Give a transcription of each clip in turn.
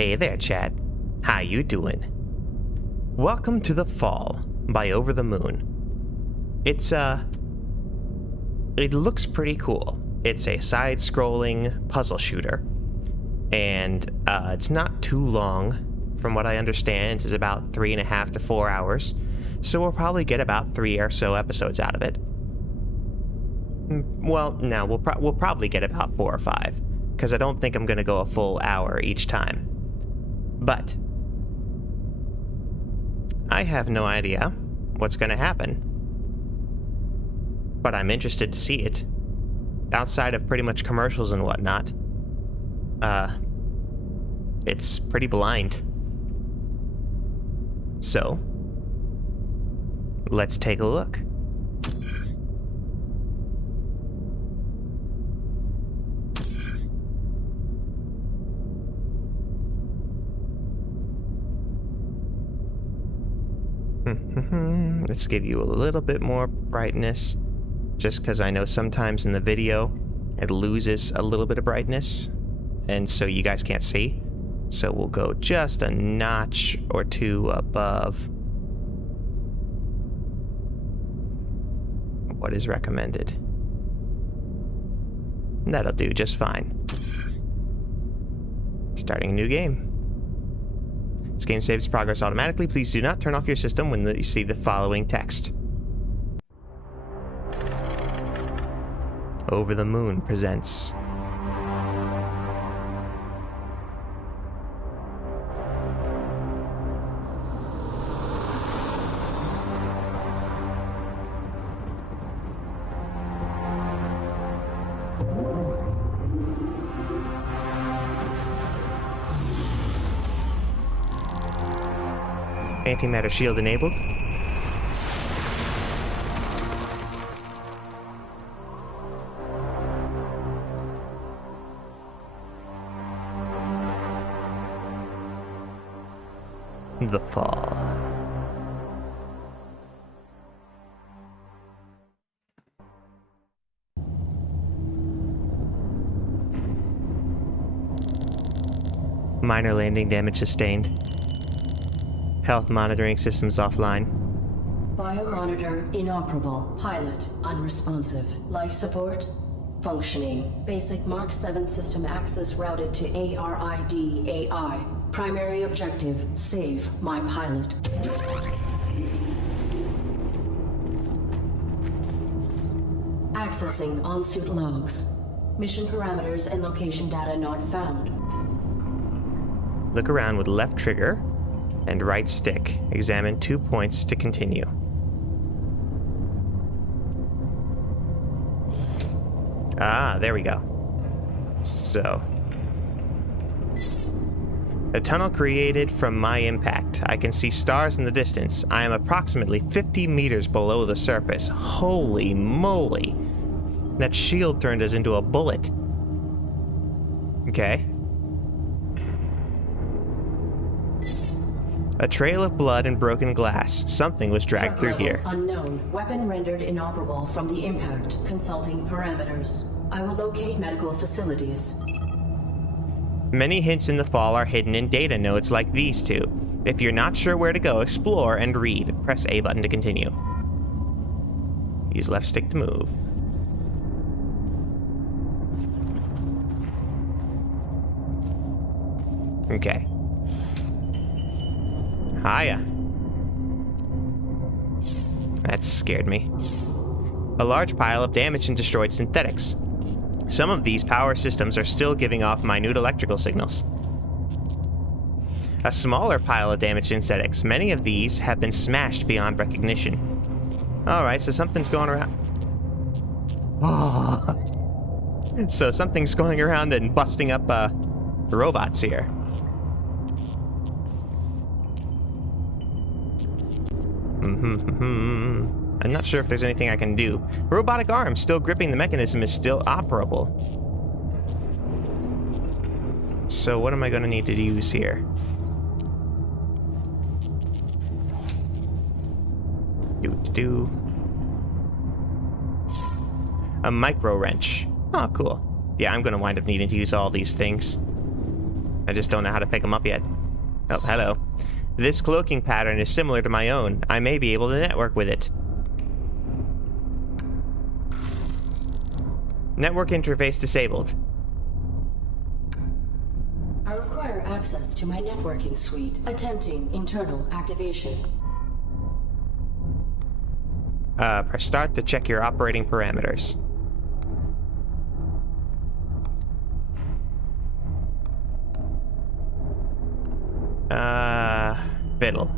Hey there, Chad. How you doing? Welcome to The Fall by Over the Moon. It looks pretty cool. It's a side-scrolling puzzle shooter, and it's not too long. From what I understand, it's about 3.5 to 4 hours, so we'll probably get about 3 or so episodes out of it. Well, no, we'll probably get about 4 or 5, because I don't think I'm going to go a full hour each time. But I have no idea what's going to happen. But I'm interested to see it. Outside of pretty much commercials and whatnot, it's pretty blind. So, let's take a look. Let's give you a little bit more brightness, just because I know sometimes in the video it loses a little bit of brightness, and so you guys can't see. So we'll go just a notch or two above what is recommended. That'll do just fine. Starting a new game. This game saves progress automatically. Please do not turn off your system when you see the following text. Over the Moon presents. Antimatter shield enabled. The Fall. Minor landing damage sustained. Health monitoring systems offline. Biomonitor inoperable. Pilot unresponsive. Life support functioning. Basic Mark 7 system access routed to ARID AI. Primary objective, save my pilot. Accessing on-suit logs. Mission parameters and location data not found. Look around with left trigger and right stick. Examine 2 points to continue. Ah, there we go. So. A tunnel created from my impact. I can see stars in the distance. I am approximately 50 meters below the surface. Holy moly. That shield turned us into a bullet. Okay. A trail of blood and broken glass. Something was dragged through here. Unknown. Weapon rendered inoperable from the impact. Consulting parameters. I will locate medical facilities. Many hints in the Fall are hidden in data nodes like these two. If you're not sure where to go, explore and read. Press A button to continue. Use left stick to move. Okay. Hiya. That scared me. A large pile of damaged and destroyed synthetics. Some of these power systems are still giving off minute electrical signals. A smaller pile of damaged synthetics. Many of these have been smashed beyond recognition. Alright, so something's going around. Oh. So something's going around and busting up robots here. I'm not sure if there's anything I can do. Robotic arm still gripping the mechanism is still operable. So what am I going to need to use here? A micro wrench. Oh, cool. Yeah, I'm going to wind up needing to use all these things. I just don't know how to pick them up yet. Oh, hello. This cloaking pattern is similar to my own. I may be able to network with it. Network interface disabled. I require access to my networking suite. Attempting internal activation. Press start to check your operating parameters. Fiddle.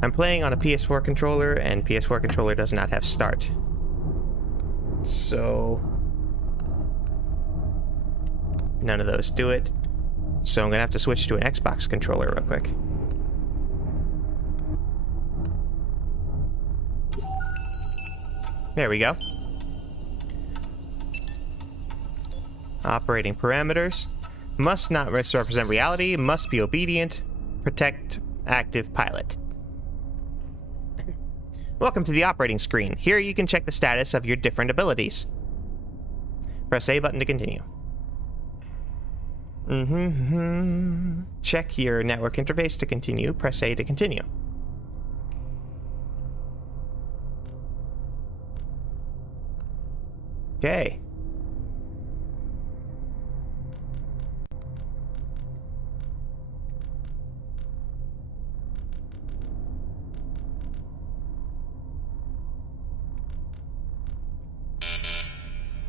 I'm playing on a PS4 controller, and PS4 controller does not have start. So... none of those do it. So I'm gonna have to switch to an Xbox controller real quick. There we go. Operating parameters. Must not misrepresent reality. Must be obedient. Protect active pilot. Welcome to the operating screen. Here you can check the status of your different abilities. Press A button to continue. Check your network interface to continue. Press A to continue. Okay.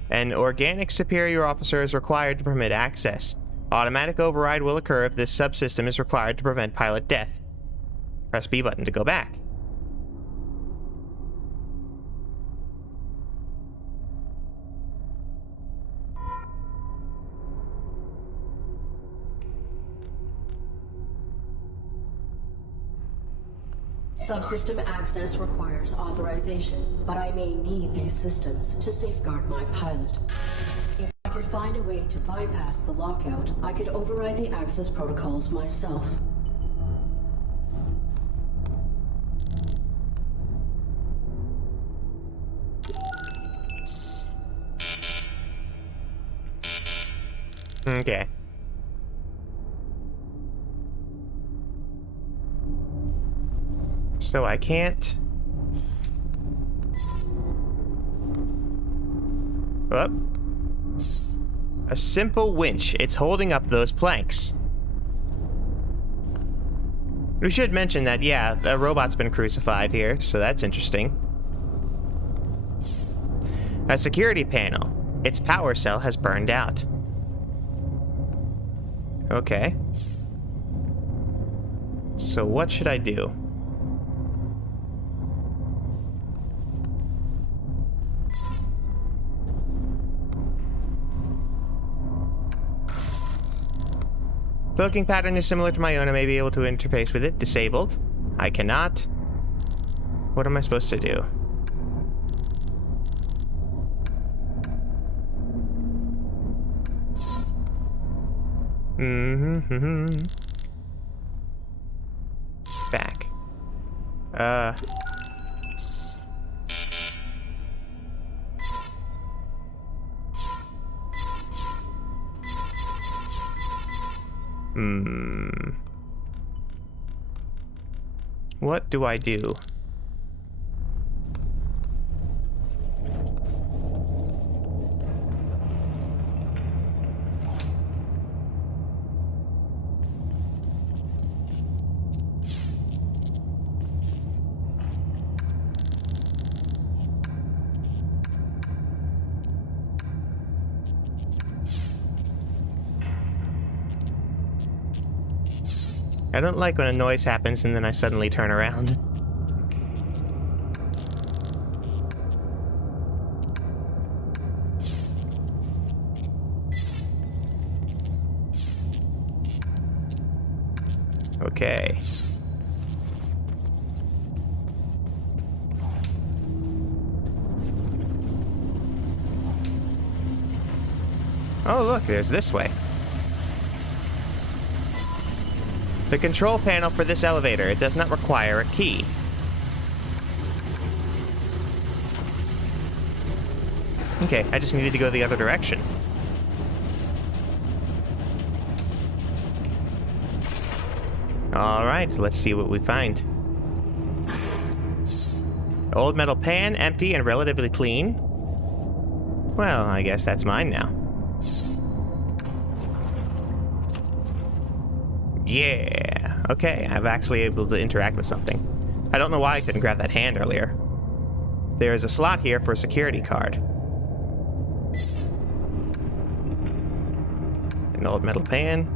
An organic superior officer is required to permit access. Automatic override will occur if this subsystem is required to prevent pilot death. Press B button to go back. Subsystem access requires authorization, but I may need these systems to safeguard my pilot. If I could find a way to bypass the lockout, I could override the access protocols myself. Okay. So I can't... Oh. A simple winch. It's holding up those planks. We should mention that, yeah, a robot's been crucified here, so that's interesting. A security panel. Its power cell has burned out. Okay. So what should I do? Cloaking pattern is similar to my own. I may be able to interface with it. Disabled. I cannot. What am I supposed to do? Back. What do I do? I don't like when a noise happens and then I suddenly turn around. Okay. Oh, look, there's this way. The control panel for this elevator, it does not require a key. Okay, I just needed to go the other direction. Alright, let's see what we find. Old metal pan, empty and relatively clean. Well, I guess that's mine now. Yeah. Okay, I'm actually able to interact with something. I don't know why I couldn't grab that hand earlier. There is a slot here for a security card. An old metal pan.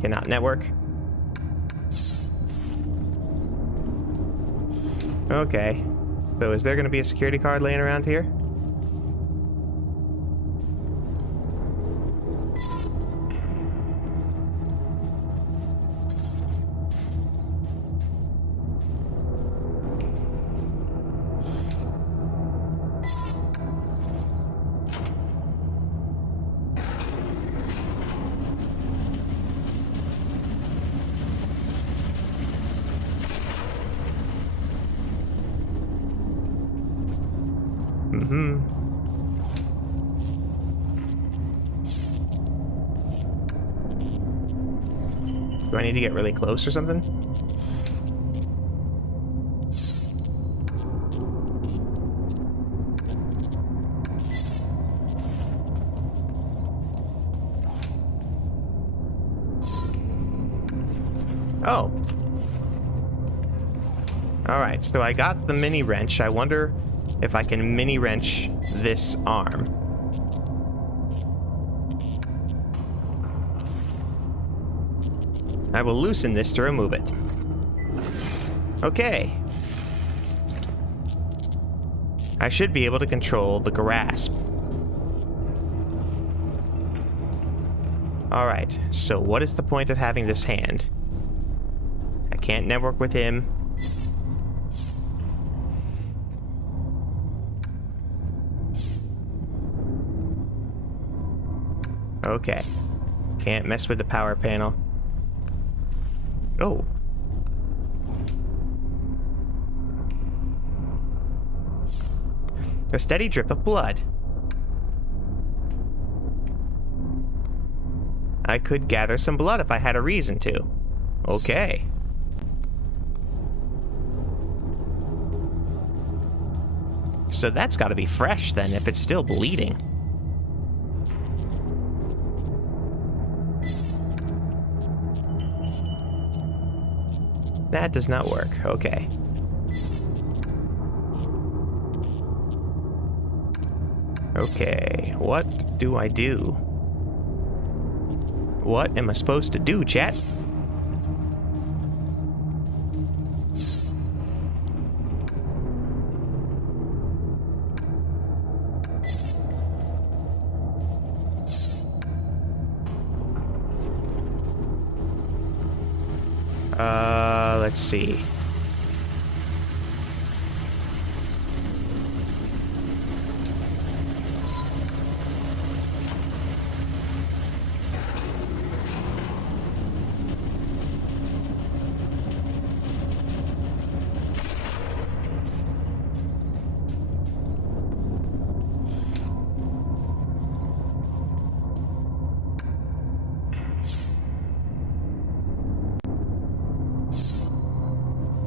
Cannot network. Okay. So is there going to be a security card laying around here? Do I need to get really close or something? Oh. Alright, so I got the mini wrench. I wonder if I can mini wrench this arm. I will loosen this to remove it. Okay. I should be able to control the grasp. Alright, so what is the point of having this hand? I can't network with him. Okay. Can't mess with the power panel. Oh. A steady drip of blood. I could gather some blood if I had a reason to. Okay. So that's got to be fresh then, if it's still bleeding. That does not work. Okay. Okay, what do I do? What am I supposed to do, chat? Let's see.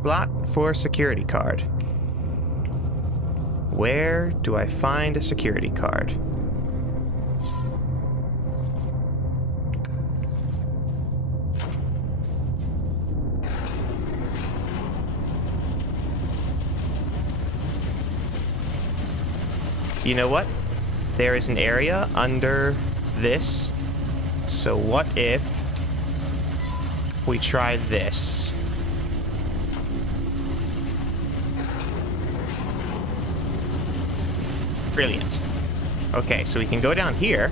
Slot for security card. Where do I find a security card? You know what? There is an area under this. So what if we try this? Brilliant. Okay, so we can go down here.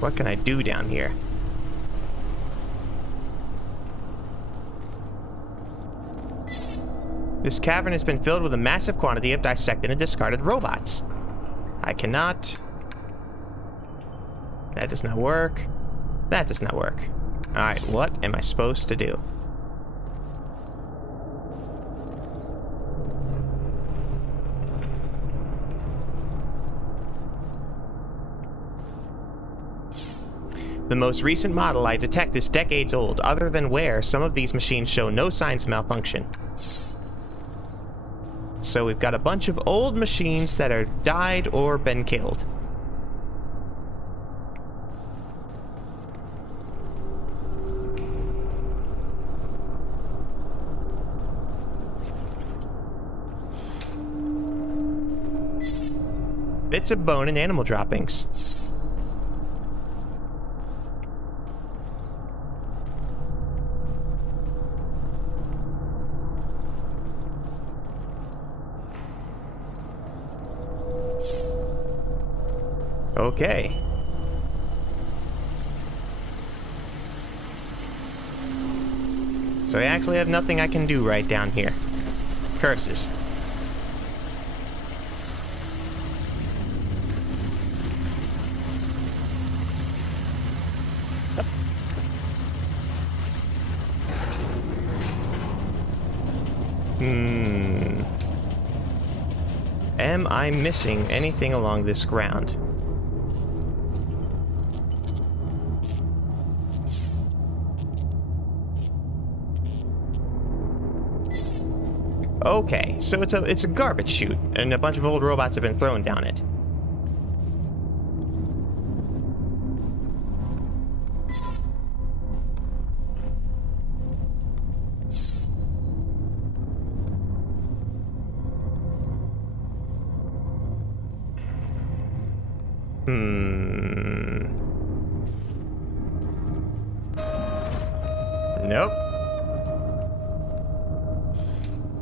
What can I do down here? This cavern has been filled with a massive quantity of dissected and discarded robots. I cannot... That does not work. That does not work. Alright, what am I supposed to do? The most recent model I detect is decades old. Other than wear, some of these machines show no signs of malfunction. So we've got a bunch of old machines that are died or been killed. Bits of bone and animal droppings. Okay. So I actually have nothing I can do right down here. Curses. Am I missing anything along this ground? Okay, so it's a garbage chute, and a bunch of old robots have been thrown down it. Nope.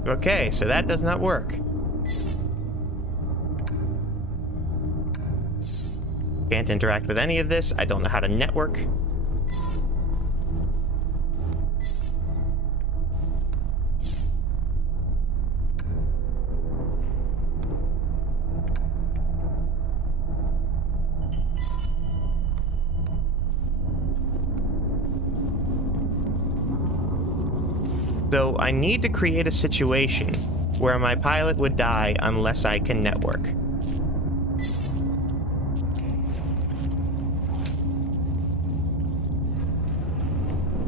Okay, so that does not work. Can't interact with any of this. I don't know how to network. So I need to create a situation where my pilot would die unless I can network.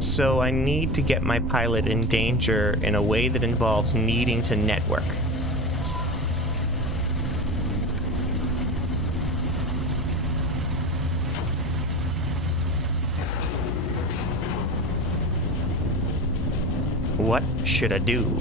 So I need to get my pilot in danger in a way that involves needing to network. What should I do?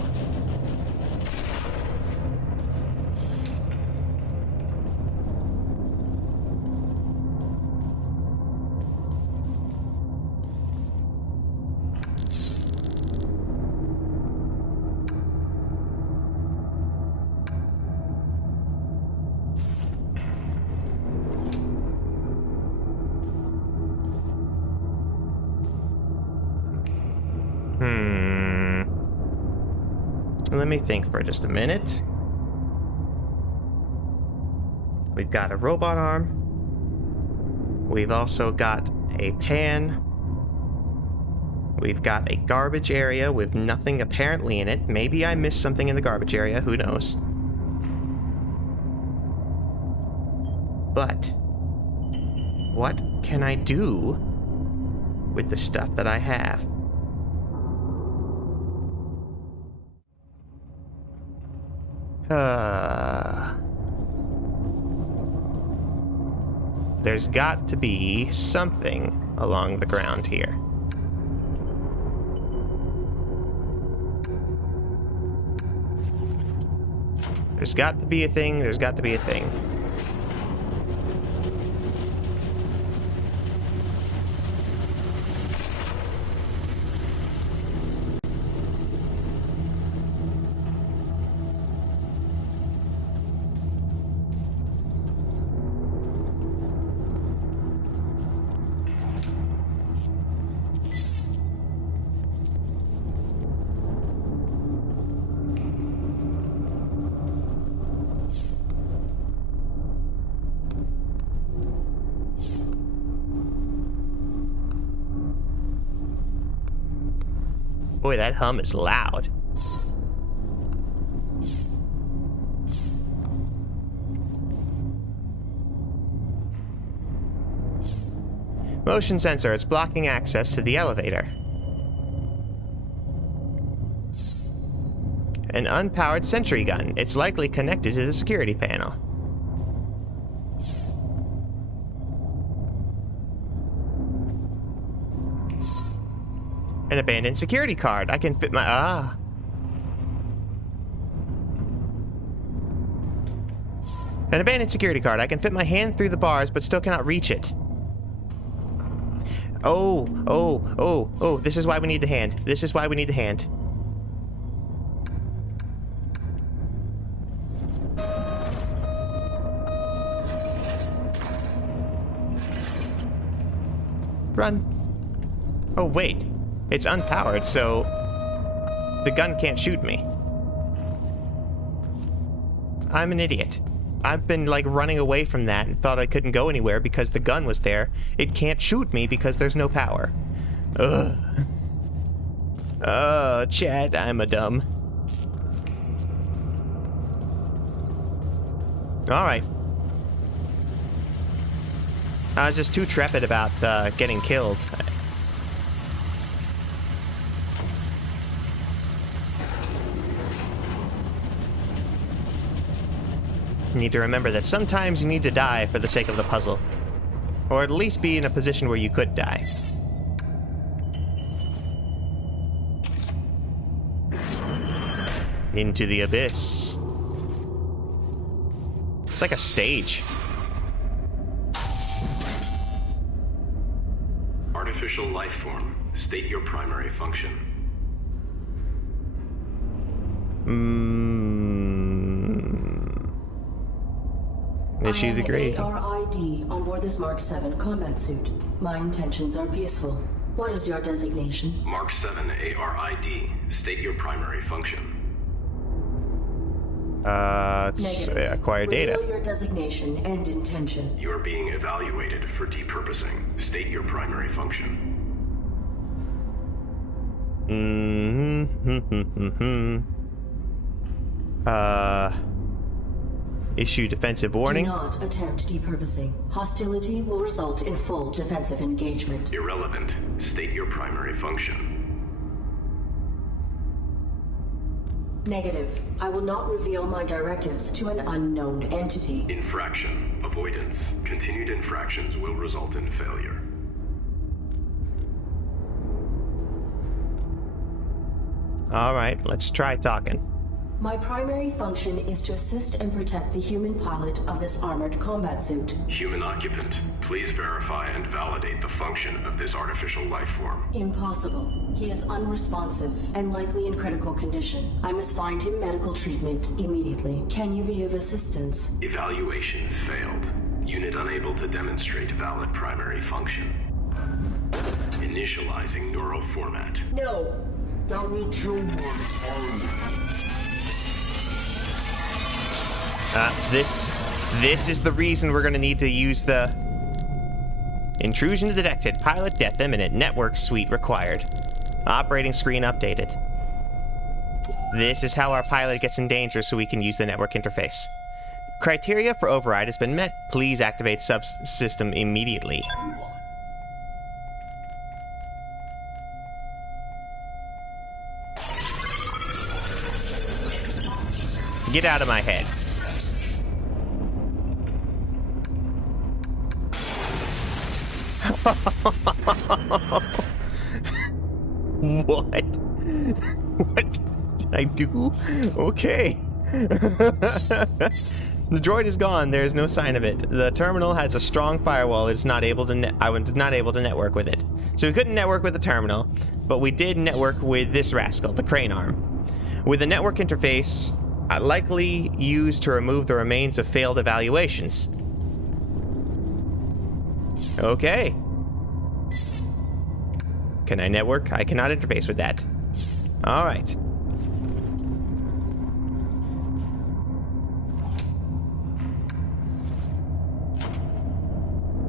Let me think for just a minute. We've got a robot arm. We've also got a pan. We've got a garbage area with nothing apparently in it. Maybe I missed something in the garbage area, who knows? But what can I do with the stuff that I have? There's got to be something along the ground here. There's got to be a thing, there's got to be a thing. Boy, that hum is loud. Motion sensor, it's blocking access to the elevator. An unpowered sentry gun. It's likely connected to the security panel. An abandoned security card. I can fit my... An abandoned security card. I can fit my hand through the bars, but still cannot reach it. Oh, this is why we need the hand. This is why we need the hand. Run. Oh, wait. It's unpowered, so the gun can't shoot me. I'm an idiot. I've been, like, running away from that and thought I couldn't go anywhere because the gun was there. It can't shoot me because there's no power. Ugh. Oh, Chad, I'm a dumb. Alright. I was just too trepid about getting killed. You need to remember that sometimes you need to die for the sake of the puzzle. Or at least be in a position where you could die. Into the abyss. It's like a stage. Artificial life form. State your primary function. Issue the grade. ARID on board this Mark 7 combat suit. My intentions are peaceful. What is your designation? Mark 7 ARID. State your primary function. It's acquire data. Reveal your designation and intention. You are being evaluated for depurposing. State your primary function. Issue defensive warning. Do not attempt depurposing. Hostility will result in full defensive engagement. Irrelevant. State your primary function. Negative. I will not reveal my directives to an unknown entity. Infraction. Avoidance. Continued infractions will result in failure. Alright, let's try talking. My primary function is to assist and protect the human pilot of this armored combat suit. Human occupant, please verify and validate the function of this artificial life form. Impossible. He is unresponsive and likely in critical condition. I must find him medical treatment immediately. Can you be of assistance? Evaluation failed. Unit unable to demonstrate valid primary function. Initializing neural format. No. That will kill my pilot. This is the reason we're gonna need to use the intrusion detected. Pilot death imminent. Network suite required. Operating screen updated. This is how our pilot gets in danger so we can use the network interface. Criteria for override has been met. Please activate subsystem immediately. Get out of my head. What? What did I do? Okay. The droid is gone. There is no sign of it. The terminal has a strong firewall. It's not able to. I was not able to network with it. So we couldn't network with the terminal, but we did network with this rascal, the crane arm, with a network interface likely used to remove the remains of failed evaluations. Okay. Can I network? I cannot interface with that. All right.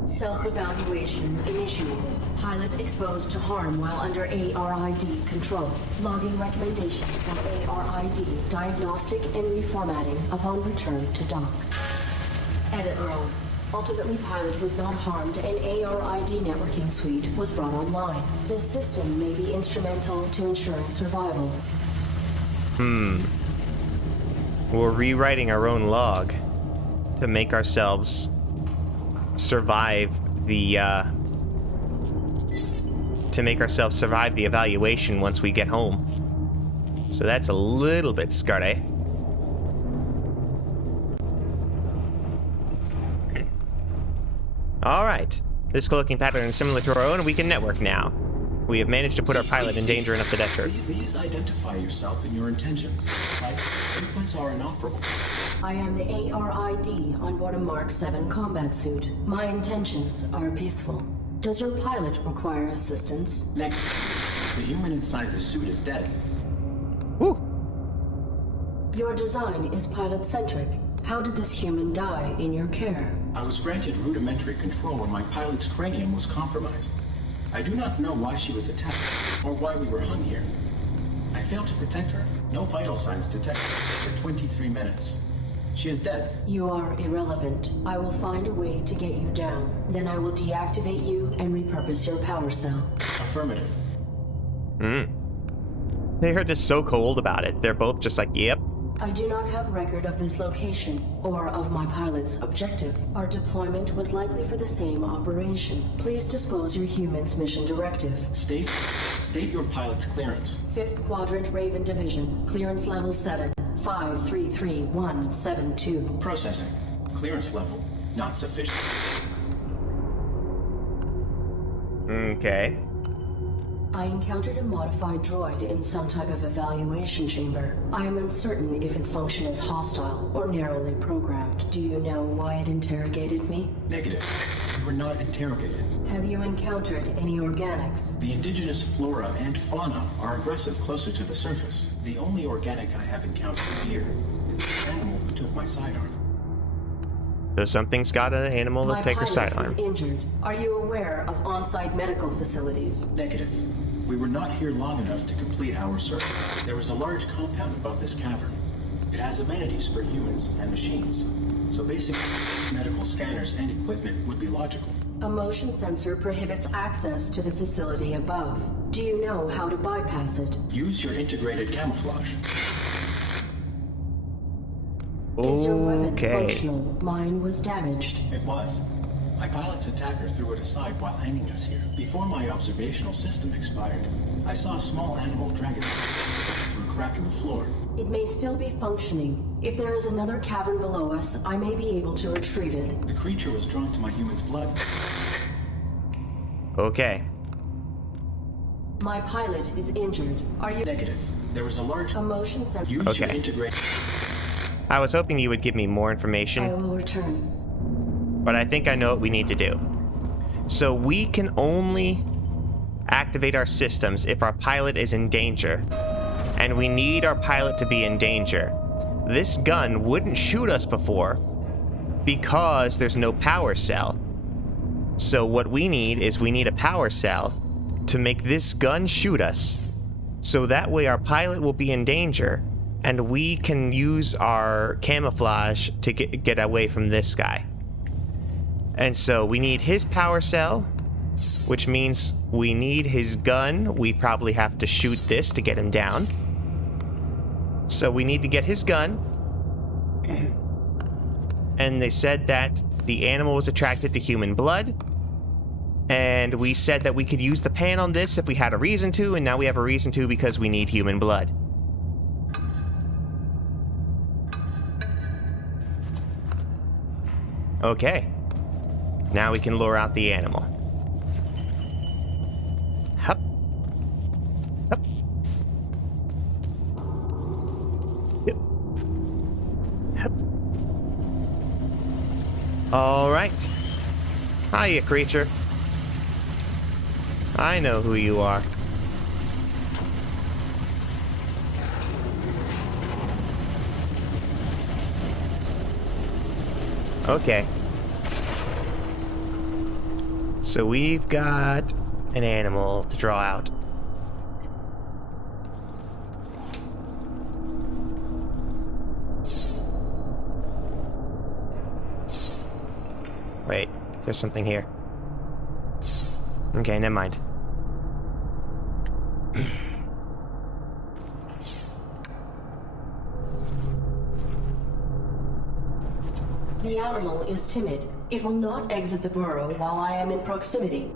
Self-evaluation initiated. Pilot exposed to harm while under ARID control. Logging recommendation from ARID. Diagnostic and reformatting upon return to dock. Edit mode. Ultimately, Pilot was not harmed and ARID networking suite was brought online. This system may be instrumental to ensuring survival. We're rewriting our own log to make ourselves survive the evaluation once we get home. So that's a little bit scary. Alright. This cloaking pattern is similar to our own, and we can network now. We have managed to put our pilot in danger enough to deter. Please identify yourself and your intentions. My inputs are inoperable. I am the ARID on board a Mark 7 combat suit. My intentions are peaceful. Does your pilot require assistance? The human inside the suit is dead. Woo! Your design is pilot-centric. How did this human die in your care? I was granted rudimentary control when my pilot's cranium was compromised. I do not know why she was attacked, or why we were hung here. I failed to protect her. No vital signs detected for 23 minutes. She is dead. You are irrelevant. I will find a way to get you down. Then I will deactivate you and repurpose your power cell. Affirmative. They are just so cold about it. They're both just like, yep. I do not have record of this location, or of my pilot's objective. Our deployment was likely for the same operation. Please disclose your human's mission directive. State your pilot's clearance. 5th Quadrant Raven Division, clearance level 7, 533172. Processing. Clearance level not sufficient. Okay. I encountered a modified droid in some type of evaluation chamber. I am uncertain if its function is hostile or narrowly programmed. Do you know why it interrogated me? Negative. We were not interrogated. Have you encountered any organics? The indigenous flora and fauna are aggressive closer to the surface. The only organic I have encountered here is the animal who took my sidearm. So something's got an animal to take her My sidearm. pilot is injured. Are you aware of on-site medical facilities? Negative. We were not here long enough to complete our search. There is a large compound above this cavern. It has amenities for humans and machines, so basic medical scanners and equipment would be logical. A motion sensor prohibits access to the facility above. Do you know how to bypass it? Use your integrated camouflage. Is your weapon Okay. functional? Mine was damaged. It was. My pilot's attacker threw it aside while hanging us here. Before my observational system expired, I saw a small animal drag it through a crack in the floor. It may still be functioning. If there is another cavern below us, I may be able to retrieve it. The creature was drawn to my human's blood. Okay. My pilot is injured. Are you... Negative. There was a large... A motion sensor... Use your Okay. integrated... I was hoping you would give me more I information, will return. but I think I know what we need to do. So we can only activate our systems if our pilot is in danger. And we need our pilot to be in danger. This gun wouldn't shoot us before because there's no power cell. So what we need is we need a power cell to make this gun shoot us. So that way our pilot will be in danger and we can use our camouflage to get away from this guy. And so we need his power cell, which means we need his gun. We probably have to shoot this to get him down. So we need to get his gun. And they said that the animal was attracted to human blood. And we said that we could use the pan on this if we had a reason to, and now we have a reason to because we need human blood. Okay. Now we can lure out the animal. Hup. Hup. Yep. Hup. All right. Hiya, creature. I know who you are. Okay. So we've got an animal to draw out. Wait, there's something here. Okay, never mind. The animal is timid. It will not exit the burrow while I am in proximity.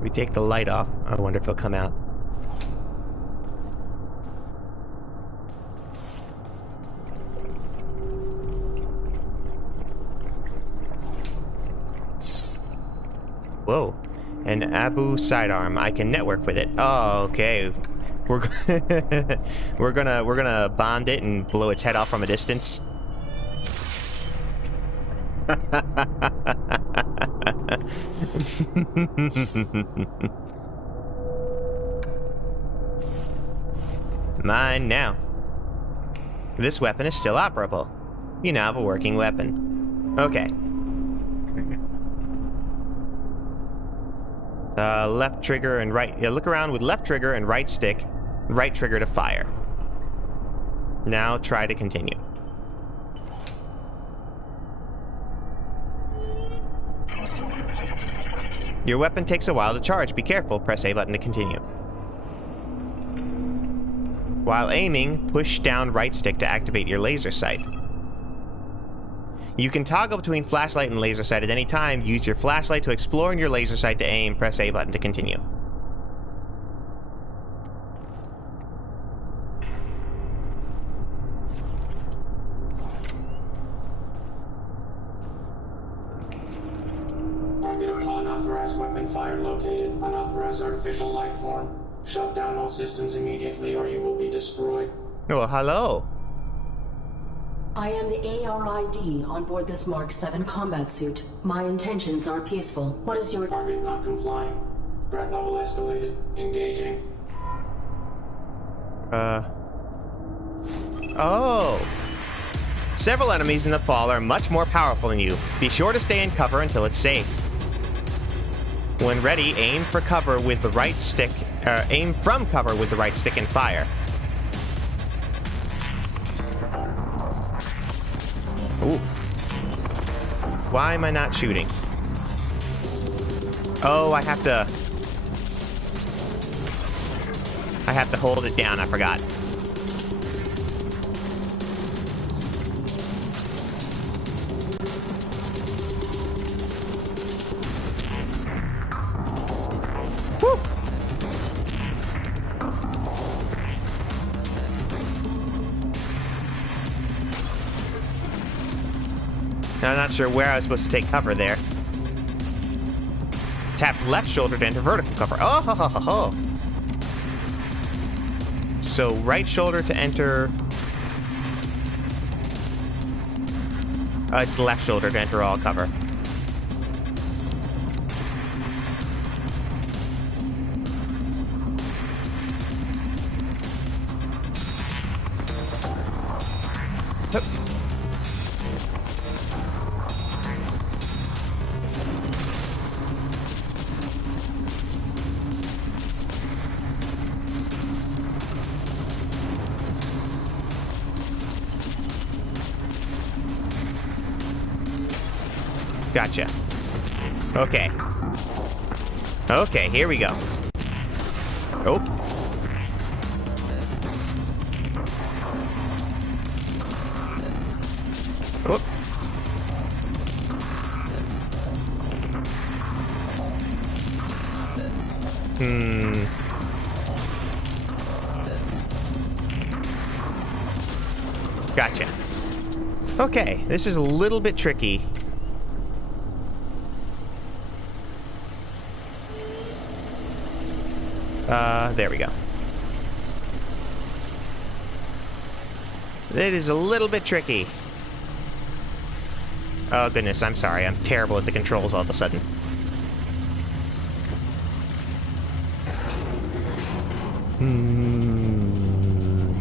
We take the light off. I wonder if he'll come out. Whoa. An Abu sidearm. I can network with it. Oh, okay. We're we're gonna bond it and blow its head off from a distance. Mine now. This weapon is still operable. You now have a working weapon. Okay. Left trigger and right... Yeah, look around with left trigger and right stick. Right trigger to fire. Now try to continue. Your weapon takes a while to charge. Be careful. Press A button to continue. While aiming, push down right stick to activate your laser sight. You can toggle between flashlight and laser sight at any time. Use your flashlight to explore and your laser sight to aim. Press A button to continue. Target of unauthorized weapon fire located. Unauthorized artificial life form. Shut down all systems immediately or you will be destroyed. Oh, hello. I am the ARID on board this Mark 7 combat suit. My intentions are peaceful. What is your... Target not complying. Threat level escalated. Engaging. Oh. Several enemies in the fall are much more powerful than you. Be sure to stay in cover until it's safe. When ready, aim for cover with the right stick. Aim from cover with the right stick and fire. Ooh. Why am I not shooting? Oh, I have to hold it down, I forgot. Woo! Now, I'm not sure where I was supposed to take cover there. Tap left shoulder to enter vertical cover. Oh, ho, ho, ho, ho. So, right shoulder to enter... it's left shoulder to enter all cover. Hup. Gotcha. Okay. Okay, here we go. Oh. Whoop. Gotcha. Okay, this is a little bit tricky. There we go. It is a little bit tricky. Oh, goodness, I'm sorry. I'm terrible at the controls all of a sudden.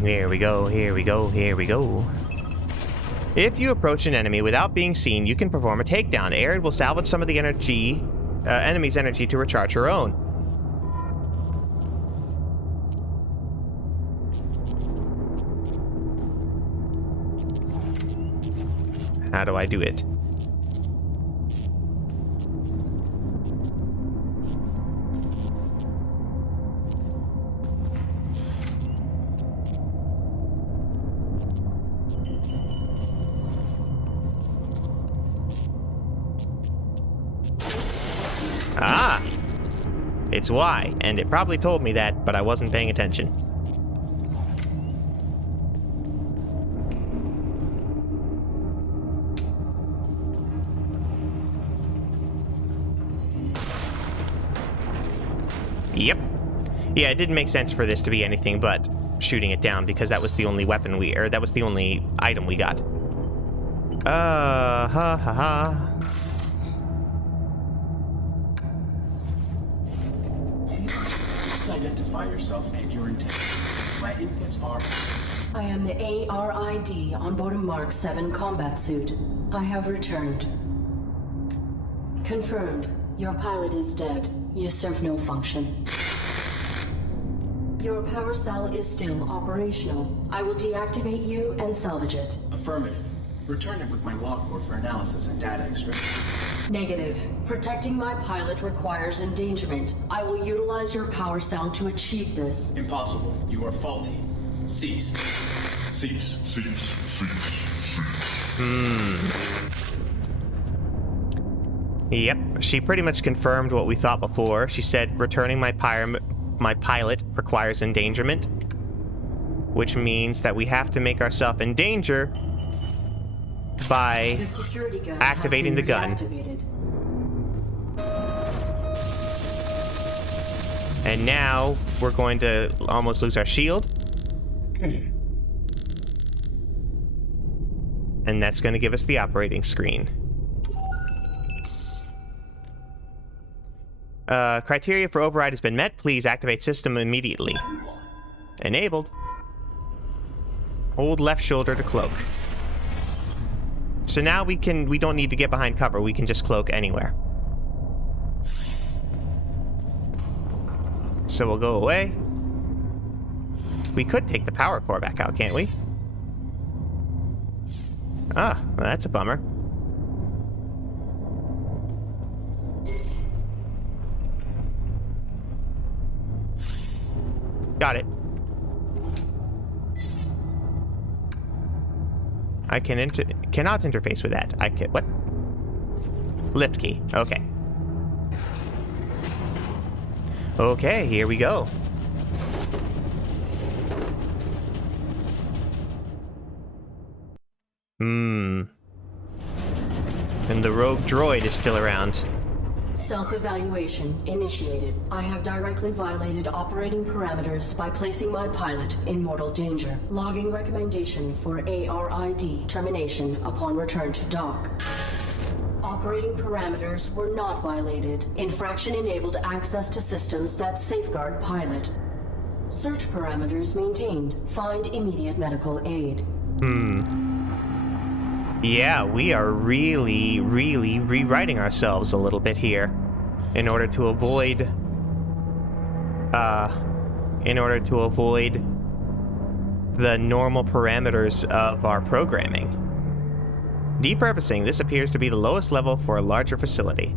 Here we go, here we go, here we go. If you approach an enemy without being seen, you can perform a takedown. Arid will salvage some of the enemy's energy to recharge her own. How do I do it? Ah! It's Y, and it probably told me that, but I wasn't paying attention. Yep. Yeah, it didn't make sense for this to be anything but shooting it down because that was the only weapon that was the only item we got. Ha ha ha. Identify yourself and your intent. My inputs are... I am the ARID on board a Mark 7 combat suit. I have returned. Confirmed. Your pilot is dead. You serve no function. Your power cell is still operational. I will deactivate you and salvage it. Affirmative. Return it with my log core for analysis and data extraction. Negative. Protecting my pilot requires endangerment. I will utilize your power cell to achieve this. Impossible. You are faulty. Cease. Cease, cease, cease, cease. Yep, she pretty much confirmed what we thought before. She said returning my pilot requires endangerment, which means that we have to make ourselves in danger by The security gun activating the gun. Reactivated. And now we're going to almost lose our shield. And that's going to give us the operating screen. Criteria for override has been met. Please activate system immediately. Enabled. Hold left shoulder to cloak. So now we don't need to get behind cover. We can just cloak anywhere. So we'll go away. We could take the power core back out, can't we? Ah, well, that's a bummer. Got it. I cannot interface with that. I can what? Lift key. Okay. Okay, here we go. And the rogue droid is still around. Self-evaluation initiated. I have directly violated operating parameters by placing my pilot in mortal danger. Logging recommendation for ARID termination upon return to dock. Operating parameters were not violated. Infraction enabled access to systems that safeguard pilot. Search parameters maintained. Find immediate medical aid. Yeah, we are really rewriting ourselves a little bit here in order to avoid the normal parameters of our programming. Depurposing. This appears to be the lowest level for a larger facility.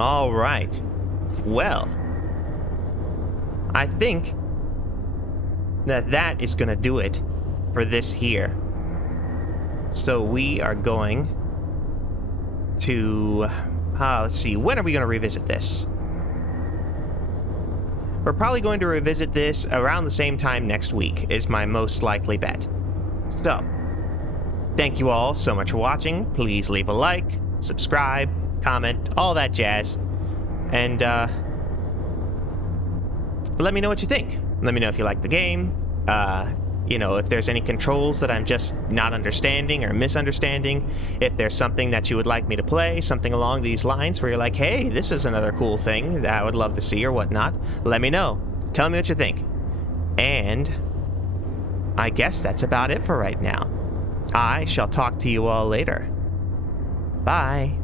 All right. Well, I think that is going to do it for this here. So we are going to, let's see, when are we going to revisit this? We're probably going to revisit this around the same time next week, is my most likely bet. So, thank you all so much for watching. Please leave a like, subscribe, comment, all that jazz. And, let me know what you think. Let me know if you like the game. You know, if there's any controls that I'm just not understanding or misunderstanding, if there's something that you would like me to play, something along these lines where you're like, hey, this is another cool thing that I would love to see or whatnot, let me know. Tell me what you think. And I guess that's about it for right now. I shall talk to you all later. Bye.